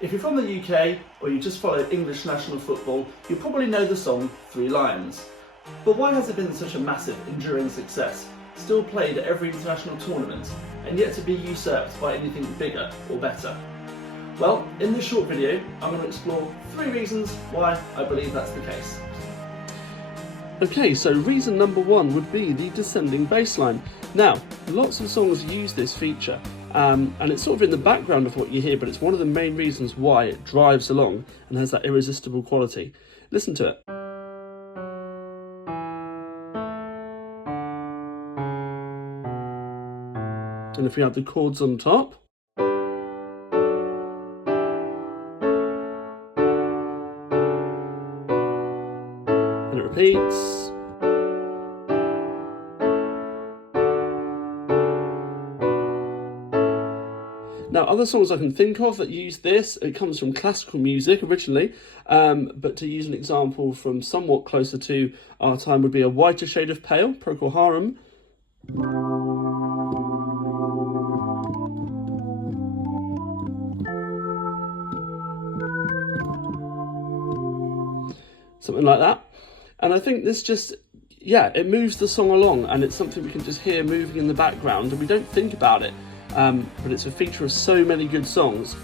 If you're from the UK or you just follow English national football, you probably know the song Three Lions. But why has it been such a massive, enduring success, still played at every international tournament, and yet to be usurped by anything bigger or better? Well, in this short video, I'm going to explore 3 reasons why I believe that's the case. Okay, so reason number 1 would be the descending bass line. Now, lots of songs use this feature, and it's sort of in the background of what you hear, but it's one of the main reasons why it drives along and has that irresistible quality. Listen to it. And if we have the chords on top, and it repeats. Now, other songs I can think of that use this, it comes from classical music originally, but to use an example from somewhat closer to our time would be A Whiter Shade of Pale, Procol Harum. Something like that. And I think this just, it moves the song along, and it's something we can just hear moving in the background and we don't think about it. But it's a feature of so many good songs.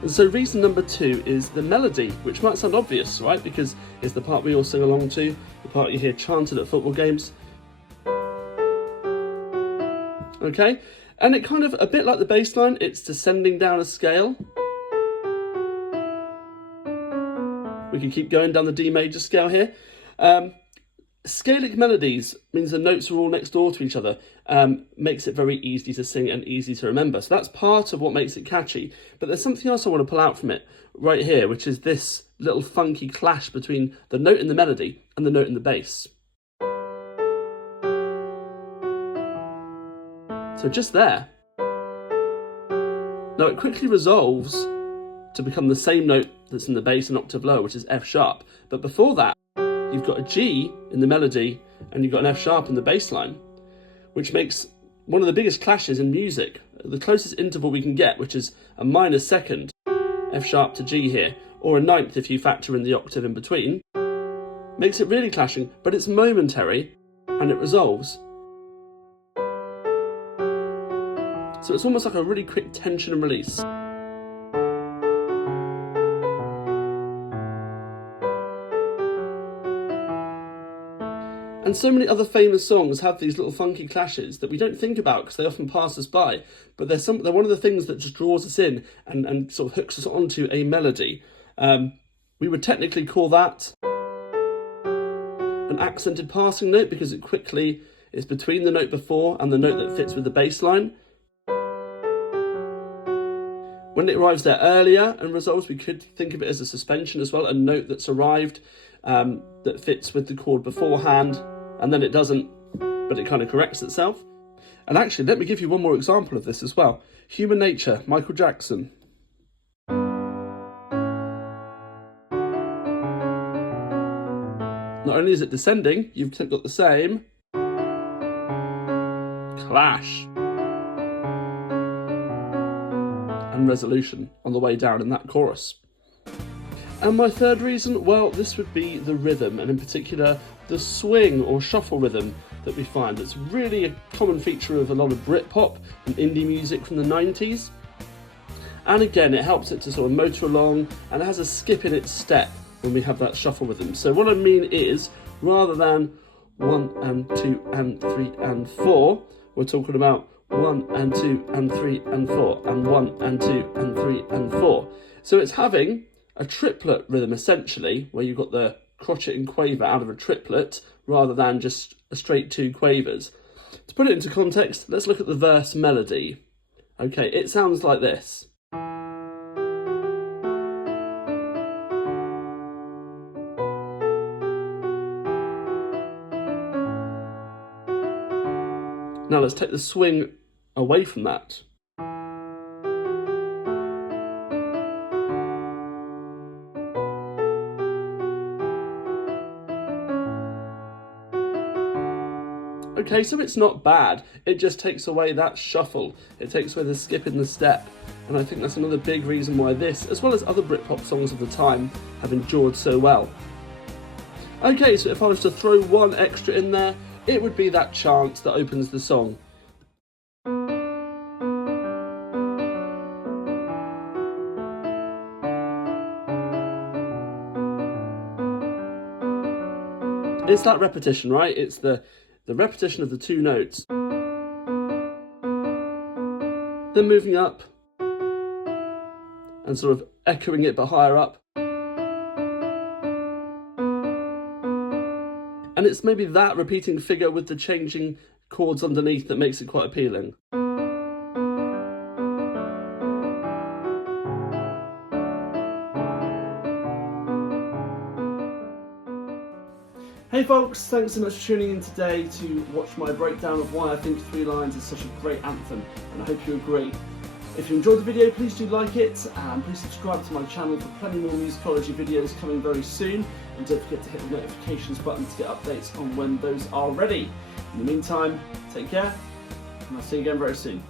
And so reason number 2 is the melody, which might sound obvious, right? Because it's the part we all sing along to, the part you hear chanted at football games. Okay, and it kind of, a bit like the bass line, it's descending down a scale. We can keep going down the D major scale here. Scalic melodies means the notes are all next door to each other, makes it very easy to sing and easy to remember. So that's part of what makes it catchy. But there's something else I want to pull out from it right here, which is this little funky clash between the note in the melody and the note in the bass. So just there. Now it quickly resolves to become the same note that's in the bass an octave lower, which is F sharp. But before that, you've got a G in the melody and you've got an F sharp in the bass line, which makes one of the biggest clashes in music. The closest interval we can get, which is a minor second, F sharp to G here, or a ninth if you factor in the octave in between, makes it really clashing, but it's momentary and it resolves. So it's almost like a really quick tension and release. And so many other famous songs have these little funky clashes that we don't think about because they often pass us by. But they're one of the things that just draws us in and sort of hooks us onto a melody. We would technically call that an accented passing note because it quickly is between the note before and the note that fits with the bass line. When it arrives there earlier and resolves, we could think of it as a suspension as well, a note that's arrived that fits with the chord beforehand. And then it doesn't, but it kind of corrects itself. And actually, let me give you one more example of this as well. Human Nature, Michael Jackson. Not only is it descending, you've got the same clash and resolution on the way down in that chorus. And my third reason, well, this would be the rhythm, and in particular the swing or shuffle rhythm that we find. It's really a common feature of a lot of Britpop and indie music from the 90s. And again, it helps it to sort of motor along, and it has a skip in its step when we have that shuffle rhythm. So what I mean is, rather than 1 and 2 and 3 and 4, we're talking about 1 and 2 and 3 and 4 and 1 and 2 and 3 and 4. So it's having a triplet rhythm essentially, where you've got the crotchet and quaver out of a triplet rather than just a straight 2 quavers. To put it into context, let's look at the verse melody. Okay, it sounds like this. Now let's take the swing away from that. Okay, so it's not bad. It just takes away that shuffle. It takes away the skip in the step. and I think that's another big reason why this, as well as other Britpop songs of the time, have endured so well. Okay, so if I was to throw one extra in there, it would be that chant that opens the song. It's that repetition, right? It's the repetition of the two notes. Then moving up and sort of echoing it but higher up. And it's maybe that repeating figure with the changing chords underneath that makes it quite appealing. Hey folks, thanks so much for tuning in today to watch my breakdown of why I think Three Lions is such a great anthem, and I hope you agree. If you enjoyed the video, please do like it, and please subscribe to my channel for plenty more musicology videos coming very soon, and don't forget to hit the notifications button to get updates on when those are ready. In the meantime, take care, and I'll see you again very soon.